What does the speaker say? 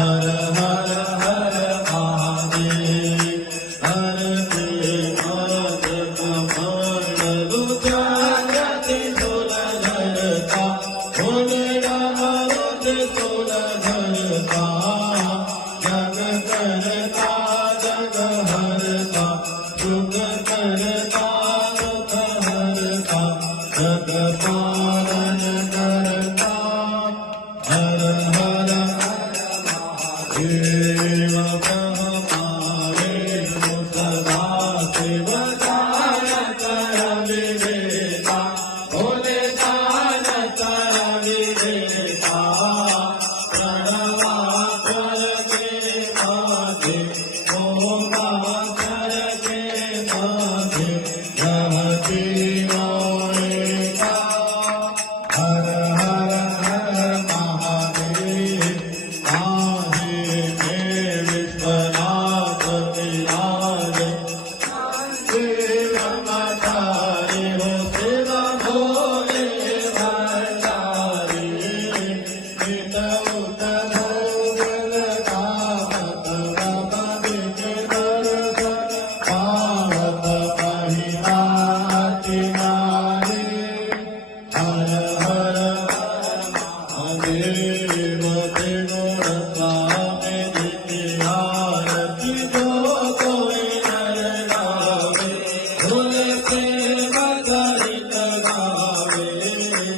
હર હર હર મહાદેવ. હરતી મદક મંડલું જાગૃતિ સુર ધરતા, ભોલેડા મારુતિ સુર ધરતા, જગ કરતા જગ હરતા, સુખ કરતા સુખ હરતા, જગ પાલન કરતા. હર હર દેવ